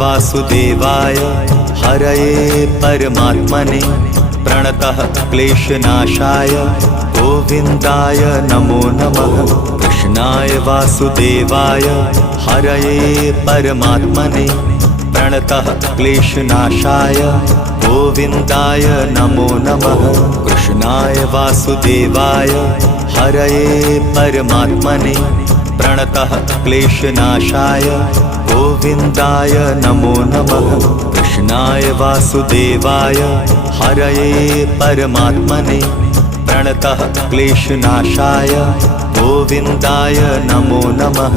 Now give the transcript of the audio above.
वासुदेवाय हरये परमात्मने प्रणतः क्लेशनाशाय गोविन्दाय नमो नमः। कृष्णाय वासुदेवाय हरये परमात्मने प्रणतः क्लेशनाशाय गोविन्दाय नमो नमः। कृष्णाय वासुदेवाय हरये परमात्मने प्रणतः क्लेशनाशाय गोविन्दाय नमो नमः। कृष्णाय वासुदेवाय हरये परमात्मने प्रणतः क्लेशनाशाय गोविन्दाय नमो नमः।